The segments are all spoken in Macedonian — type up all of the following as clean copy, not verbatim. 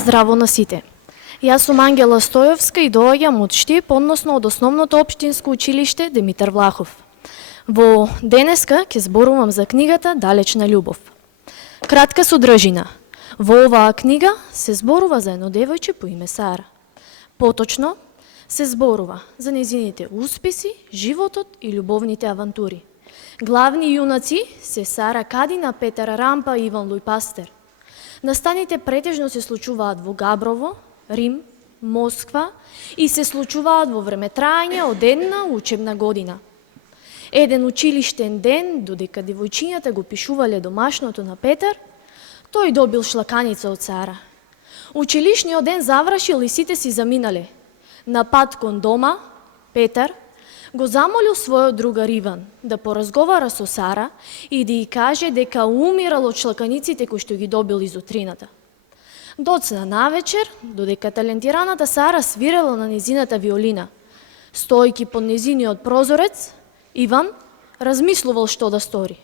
Здраво на сите! Јас сум Ангела Стојовска и доаѓам од Штип, односно од основното општинско училиште Димитар Влахов. Во денеска ќе зборувам за книгата Далечна љубов. Кратка содржина. Во оваа книга се зборува за едно девојче по име Сара. Поточно се зборува за нејзините успеси, животот и љубовните авантури. Главни јунаци се Сара Кадина, Петар Рампа и Иван Луј Пастер. Настаните претежно се случуваат во Габрово, Рим, Москва и се случуваат во време трајање од една учебна година. Еден училиштен ден, додека девојчињата го пишувале домашното на Петар, тој добил шлаканица од Сара. Училишниот ден завршил и сите си заминале. На пат кон дома, Петар го замолил својот другар Иван да поразговара со Сара и да ја каже дека умирал од шлаканиците кои што ги добил изутрината. Доцна навечер, додека талентираната Сара свирела на незината виолина. Стојки под незиниот прозорец, Иван размислувал што да стори.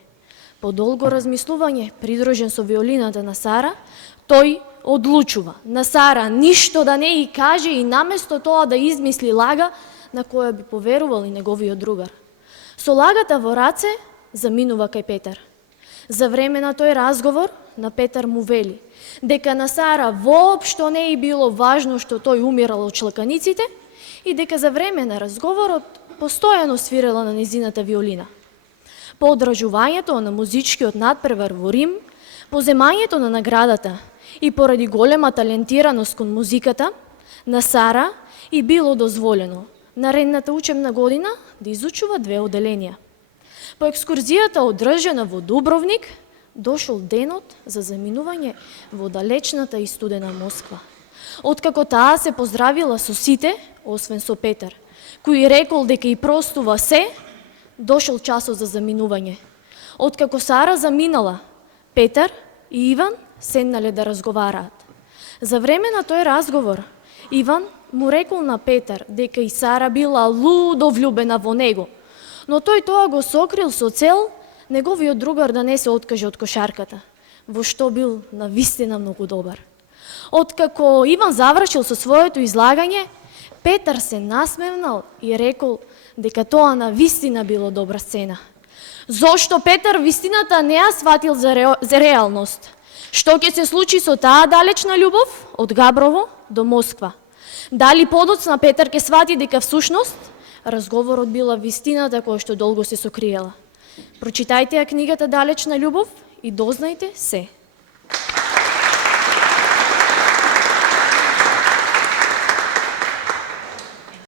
По долго размислување, придружен со виолината на Сара, тој одлучува на Сара ништо да не ја каже и наместо тоа да измисли лага на која би поверувал и неговиот другар. Со лагата во раце заминува кај Петар. За време на тој разговор на Петар му вели дека на Сара воопшто не и било важно што тој умирал од шлаканиците и дека за време на разговорот постојано свирела на незината виолина. По одржувањето на музичкиот надпревар во Рим, по земањето на наградата и поради голема талентираност кон музиката, на Сара и било дозволено наредната учебна година да изучува 2 оделенија. По екскурзијата одржана во Дубровник, дошол денот за заминување во далечната и студена Москва. Откако таа се поздравила со сите, освен со Петар, кој рекол дека и простува се, дошол часот за заминување. Откако Сара заминала, Петар и Иван седнале да разговараат. За време на тој разговор, Иван му рекол на Петар дека и Сара била лудо влюбена во него, но тој тоа го сокрил со цел неговиот другар да не се откаже од кошарката, во што бил навистина многу добар. Откако Иван завршил со своето излагање, Петар се насмевнал и рекол дека тоа навистина било добра сцена. Зошто Петар вистината не ја сватил за реалност? Што ќе се случи со таа далечна љубов од Габрово до Москва? Дали подоцна Петар ќе свати дека всушност разговорот била вистината која што долго се сокриела? Прочитајте ја книгата Далечна љубов и дознајте се.